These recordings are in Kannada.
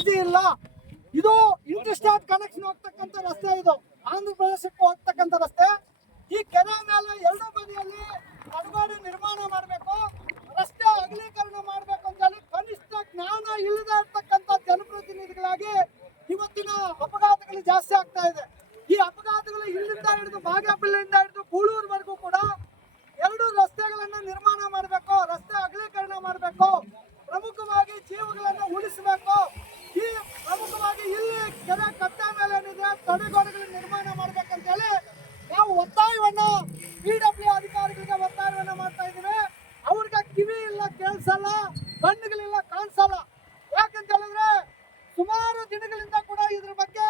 ಇಲ್ಲ. ಇದು ಇಂಟರ್ಸ್ಟೇಟ್ ಕನೆಕ್ಷನ್ ಹೋಗ್ತಕ್ಕಂಥ ರಸ್ತೆ, ಇದು ಆಂಧ್ರ ಪ್ರದೇಶಕ್ಕೆ ಹೋಗ್ತಕ್ಕಂಥ ರಸ್ತೆ. ಈ ಕೆರೆ ಮೇಲೆ ಎರಡು ಬದಿಯಲ್ಲಿ ತಡೆಗೋಡೆ ನಿರ್ಮಾಣ ಮಾಡಬೇಕು, ರಸ್ತೆ ಅಗಲೀಕರಣ ಮಾಡಬೇಕು ಅಂತ ಹೇಳಿ ಕನಿಷ್ಠ ಜ್ಞಾನ ಇಲ್ಲದೆ ಇರ್ತಕ್ಕಂಥ ಜನಪ್ರತಿನಿಧಿಗಳಾಗಿ ಇವತ್ತಿನ ಅಪಘಾತಗಳು ಜಾಸ್ತಿ ಆಗ್ತಾ ಇದೆ. ಈ ಅಪಘಾತಗಳು ಇಲ್ಲಿಂದ ಹಿಡಿದು ಬಾಗೇಪಲ್ಲಿಯಿಂದ ಹಿಡಿದು ಕೂಳೂರ್ವರೆಗೂ ಕೂಡ ಎರಡು ರಸ್ತೆಗಳನ್ನ ನಿರ್ಮಾಣ ಮಾಡಬೇಕು, ರಸ್ತೆ ಅಗಲೀಕರಣ ಮಾಡಬೇಕು, ಪ್ರಮುಖವಾಗಿ ಜೀವಗಳನ್ನು ಉಳಿಸಬೇಕು. ಈ ಪ್ರಮುಖವಾಗಿ ಇಲ್ಲಿ ಕೆರೆ ಕಟ್ಟೆ ಮೇಲೆ ಏನಿದೆ ತಡೆಗೋಡೆಗಳ ನಿರ್ಮಾಣ ಮಾಡ್ಬೇಕಂತ ಹೇಳಿ ನಾವು ಒತ್ತಾಯವನ್ನ PW ಅಧಿಕಾರಿಗಳಿಗೆ ಒತ್ತಾಯವನ್ನ ಮಾಡ್ತಾ ಇದ್ದೀವಿ. ಅವ್ರಿಗೆ ಕಿವಿ ಇಲ್ಲ, ಕೇಳಿಸಲ್ಲ, ಕಣ್ಣುಗಳಿಲ್ಲ, ಕಾಣಿಸಲ್ಲ. ಯಾಕಂತ ಹೇಳಿದ್ರೆ ಸುಮಾರು ದಿನಗಳಿಂದ ಕೂಡ ಇದ್ರ ಬಗ್ಗೆ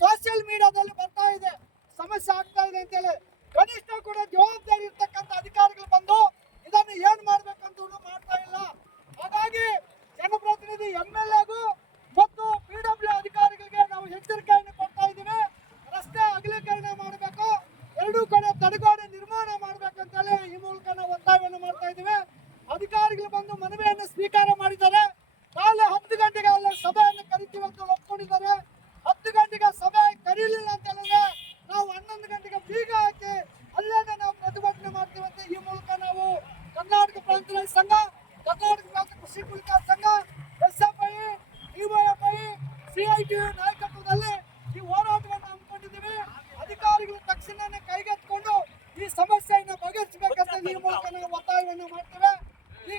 ಸೋಷಿಯಲ್ ಮೀಡಿಯಾದಲ್ಲಿ ಬರ್ತಾ ಇದೆ, ಸಮಸ್ಯೆ ಆಗ್ತಾ ಇದೆ ಅಂತೇಳಿ. ಕನಿಷ್ಠ ಕೂಡ ಜವಾಬ್ದಾರಿ ಇರ್ತಕ್ಕಂಥ ಅಧಿಕಾರಿಗಳು ಬಂದು ಇದನ್ನು ಏನ್ ಮಾಡ್ಬೇಕಂತ ಮಾಡ್ತಾ ಇಲ್ಲ. ಹಾಗಾಗಿ ಜನಪ್ರತಿನಿಧಿ MLAಗೂ ಮತ್ತು PW ಅಧಿಕಾರಿಗಳಿಗೆ ನಾವು ಎಚ್ಚರಿಕೆಯನ್ನು ಕೊಡ್ತಾ ಇದ್ದೀವಿ. ರಸ್ತೆ ಅಗಲೀಕರಣ ಮಾಡಬೇಕು, ಎರಡೂ ಕಡೆ ತಡೆಗೋಡೆ ನಿರ್ಮಾಣ ಮಾಡ್ಬೇಕಂತೇಳಿ ಈ ಮೂಲಕ ನಾವು ಒತ್ತಾಯವನ್ನು ಮಾಡ್ತಾ ಇದ್ದೀವಿ. ಅಧಿಕಾರಿಗಳು ಬಂದು ಮನವಿಯನ್ನು ಸ್ವೀಕಾರ ಮಾಡಿದ್ದಾರೆ. ನಾಳೆ 10 ಗಂಟೆಗೆ ಅಲ್ಲಿ ಸಭೆಯನ್ನು ಕರಿತೀವಿ ಅಂತ ಒಪ್ಕೊಂಡಿದ್ದಾರೆ. 10 ಗಂಟೆಗೆ ಸಭೆ ಕರೀಲಿಲ್ಲ ಅಂತ ಹೇಳಿದ್ರೆ ನಾವು 11 ಗಂಟೆಗೆ ಬೀಗ ಹಾಕಿ ಅಲ್ಲೇನೆ ನಾವು ಪ್ರತಿಭಟನೆ ಮಾಡ್ತೀವಿ ಅಂತ ಈ ಮೂಲಕ ನಾವು ಕರ್ನಾಟಕ ಪ್ರಾಂತ ರೈತ ಸಂಘ, ಕರ್ನಾಟಕ ಪ್ರಾಂತ ಕೃಷಿ ಕೂಲಿಕಾರ ಸಂಘ, SFI, DYFI, CITU ನಾಯಕತ್ವದಲ್ಲಿ ಈ ಹೋರಾಟವನ್ನು ಹಮ್ಮಿಕೊಂಡಿದ್ದೀವಿ. ಅಧಿಕಾರಿಗಳು ತಕ್ಷಣನೇ ಕೈಗೆತ್ತಿಕೊಂಡು ಈ ಸಮಸ್ಯೆಯನ್ನು ಬಗೆಹರಿಸಬೇಕಂತ ಈ ಮೂಲಕ ನಾವು ಒತ್ತಾಯವನ್ನು ಮಾಡ್ತೇವೆ. ಈ